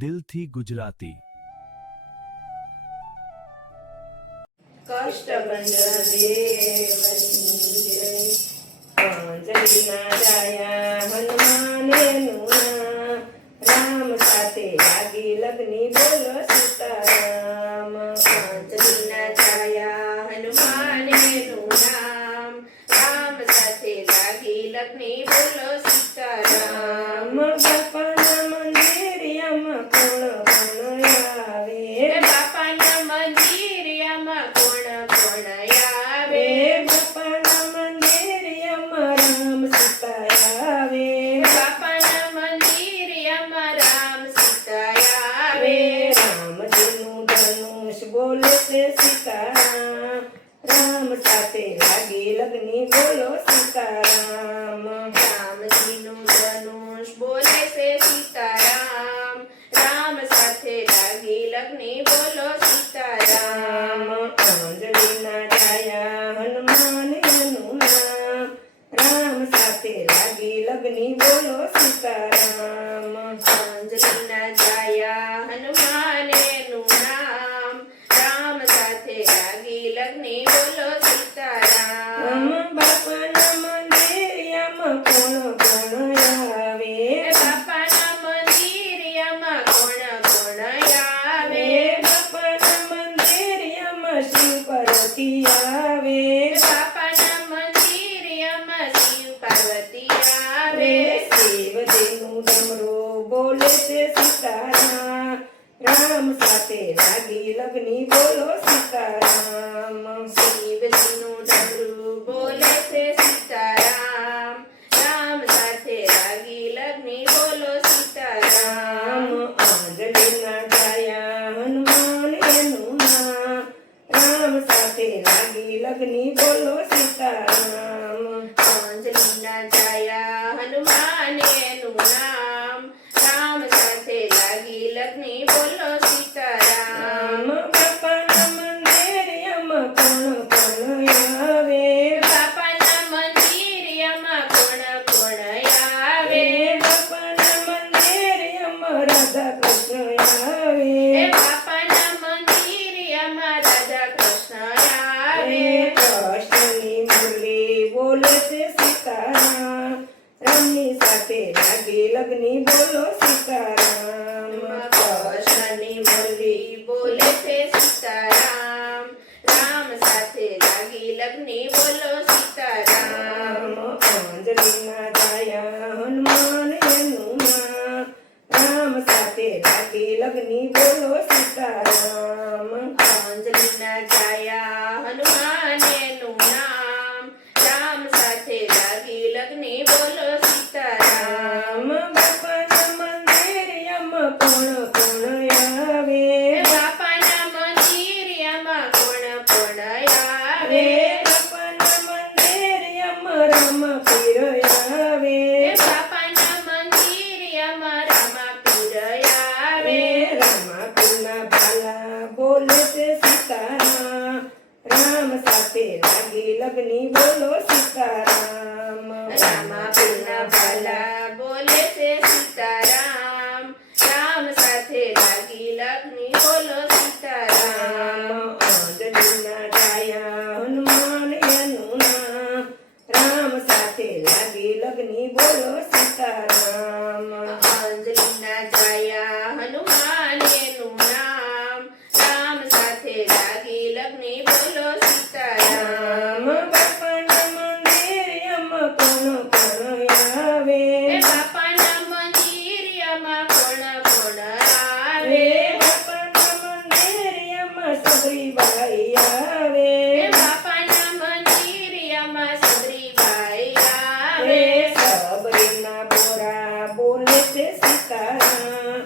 દિલથી ગુજરાતી કષ્ટભંજન દેવની જય. અંજલિના જાયા હનુમાનેનું નામ, રામ સાથે લાગી લગની બોલો સીતારામ. અંજલિના જાયા હનુમાનેનું નામ, રામ સાથે લાગી લગની બોલો સીતારામ. બાપાના મંદિરિયામાં કોણ કોણ આવે, બાપાના મંદિરિયામાં કોણ કોણ આવે, બાપાના મંદિરિયામાં રામ સીતા આવે, બાપાના મંદિરિયામાં રામ સીતા આવે. રામજીનું ધનુષ બોલે છે સીતારામ, રામ સાથે લાગી લગની બોલો સીતારામ. રામજીનું ધનુષ બોલે છે સીતારામ, રામ સાથે લાગી લગની બોલો સીતારામ. અંજલિના જાયા હનુમાનેનું નામ, રામ સાથે લાગી લગની બોલો સીતારામ. અંજલિના જાયા હનુમાનેનું નામ, રામ સાથે લાગી લગની બોલો સીતારામ. બાપાના મંદિરિયામાં કોણ કોણ આવે, બાપાના મંદિરિયામાં કોણ કોણ આવે, બાપાના મંદિરિયામાં શિવ પાર્વતી આવે, બાપાના મંદિરિયામાં શિવ પાર્વતી આવે. શિવજીનું ડમરું બોલે છે સીતારામ, રામ સાથે લાગી લગની બોલો સીતારામ. શિવજીનું ડમરું બોલે છે સીતારામ, રામ સાથે લાગી લગની બોલો સીતારામ. અંજલિના જાયા હનુમાનેનું નામ, રામ સાથે લાગી લગની બોલો સીતારામ. અંજલિના જાયા હનુમાનેનું નામ, રામ સાથે લાગી લગની બોલો સીતારામ. બાપાના મંદિરિયામાં કોણ કોણ આવે, બાપાના મંદિરિયામાં કોણ કોણ આવે, બાપાના મંદિરિયામાં રાધા કૃષ્ણ આવે, બાપાના મંદિરિયામાં રાધા કૃષ્ણ આવે. કૃષ્ણની મુરલી બોલે છે સીતારામ, રામની સાથે લાગી લગની બોલો સીતારામ. કૃષ્ણની મુરલી બોલે છે સીતારામ, રામ સાથે લાગી લગની બોલો સીતારામ. અંજલિના જાયા હનુમાનેનું નામ, રામ સાથે લાગી લગની બોલો સીતારામ. અંજલિના જાયા હનુમાનેનું નામ, રામ સાથે લાગી લગની બોલો સીતારામ. બાપાના મંદિરિયામાં કોણ કોણ આવે, બાપાના મંદિરિયામાં કોણ કોણ આવે, બાપાના મંદિરિયામાં રામ પીર આવે, બાપાના મંદિરિયામાં રામ પીર આવે. રામાપીરના ભાલા બોલે છે સીતારામ, રામ સાથે લાગી લગની બોલો સીતારામ. રામાપીરના ભાલા બોલે છે સીતારામ, રામ સાથે લાગી લગની બોલો સીતારામ. અંજલિના જાયા હનુમાનેનું નામ, રામ સાથે લાગી લગની બોલો સીતારામ. અંજલિના જાયા હનુમાનેનું નામ, રામ સાથે લાગી લગની બોલો સીતારામ. બાપાના મંદિરિયામાં કોણ કોણ આવે, બાપાના મંદિરિયામાં કોણ કોણ આવે, બાપાના મંદિરિયામાં સબરીબાઈ આવે, બાપાના મંદિરિયામાં સબરીબાઈ આવે. સબરીના બોરા બોલે છે સીતારામ,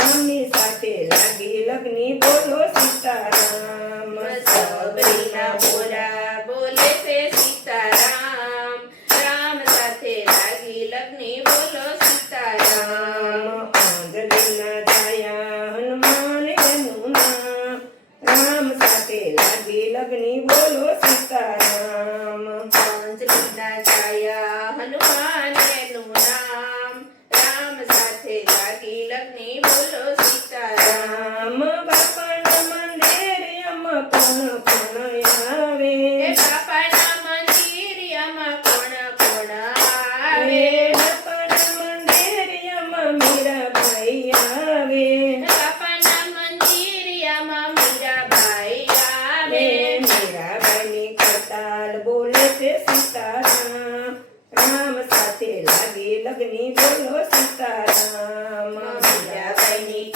રામની સાથે લાગી લગની બોલો સીતારામ. સબરીના બોરા બોલે છે સીતારામ, રામ સાથે લાગી લગની બોલો સીતારામ. અંજલિના જાયા હનુમાનેનું નામ, રામ સાથે લાગી લગની બોલો સીતારામ. અંજલિના જાયા હનુમાનેનું નામ, રામ સાથે લાગી લગની બોલો બોલો સીતારામ. રામ બાપાના મંદિરમાં કોણ કોણ આવે હે બાપાના મંદિરમાં કોણ કોણ આવે? બાપાના મંદિરમાં મીરાબાઈ આવે બાપાના મંદિરમાં મીરાબાઈ આવે. મીરાબાઈની કરતાલ બોલે છે સીતારામ રામ સાથે લાગી લગની બોલો સીતારામ મીરાબાઈની